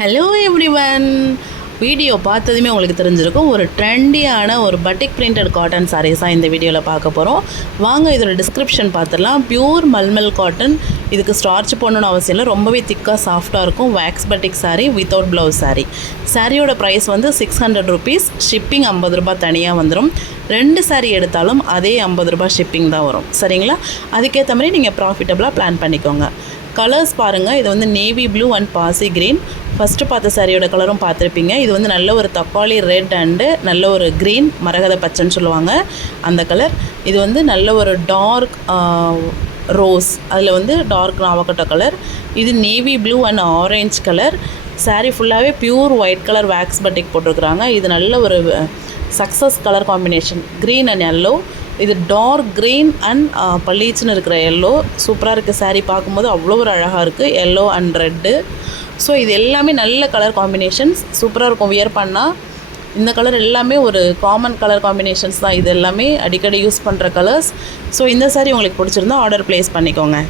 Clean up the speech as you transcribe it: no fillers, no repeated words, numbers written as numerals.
Hello everyone, video பார்த்ததுமே உங்களுக்கு தெரிஞ்சிருக்கும். ஒரு ட்ரெண்டியான ஒரு பட்டிக் பிரிண்டட் காட்டன் சாரீஸாக இந்த வீடியோவில் பார்க்க போகிறோம். வாங்க இதோட டிஸ்கிரிப்ஷன் பார்த்துடலாம். பியூர் மல்மல் காட்டன், இதுக்கு ஸ்டார்ச் போடணுன்னு அவசியம் இல்லை. ரொம்பவே திக்காக சாஃப்டாக இருக்கும். Wax பட்டிக் sari without blouse sari. சாரியோட ப்ரைஸ் வந்து 600 ருபீஸ். ஷிப்பிங் 50 ரூபா தனியாக வந்துடும். 2 சாரீ எடுத்தாலும் அதே 50 ரூபா ஷிப்பிங் தான் வரும். சரிங்களா? அதுக்கேற்ற மாதிரி நீங்கள் ப்ராஃபிட்டபுளாக பிளான் பண்ணிக்கோங்க. கலர்ஸ் பாருங்கள். இது வந்து நேவி ப்ளூ அண்ட் பாசி க்ரீன். ஃபஸ்ட்டு பார்த்த சாரியோட கலரும் பார்த்துருப்பீங்க. இது வந்து நல்ல ஒரு தக்காளி ரெட் அண்டு நல்ல ஒரு க்ரீன், மரகத பச்சைன்னு சொல்லுவாங்க அந்த கலர். இது வந்து நல்ல ஒரு டார்க் ரோஸ், அதில் வந்து டார்க் நாவக்கட்ட கலர். இது navy blue and orange colour. Sari ஃபுல்லாகவே pure white colour wax batik போட்டிருக்குறாங்க. இது நல்ல ஒரு success colour combination, green and yellow. இது டார்க் க்ரீன் அண்ட் பளீச்சுன்னு இருக்கிற எல்லோ. சூப்பராக இருக்குது. சாரீ பார்க்கும்போது அவ்வளோ ஒரு அழகாக இருக்குது. Yellow and red. ஸோ இது எல்லாமே நல்ல கலர் காம்பினேஷன்ஸ். சூப்பராக இருக்கும் வியர் பண்ணால். இந்த கலர் எல்லாமே ஒரு காமன் கலர் காம்பினேஷன்ஸ் தான். இது எல்லாமே அடிக்கடி யூஸ் பண்ணுற கலர்ஸ். ஸோ இந்த சாரீ உங்களுக்கு பிடிச்சிருந்தா ஆர்டர் ப்ளேஸ் பண்ணிக்கோங்க.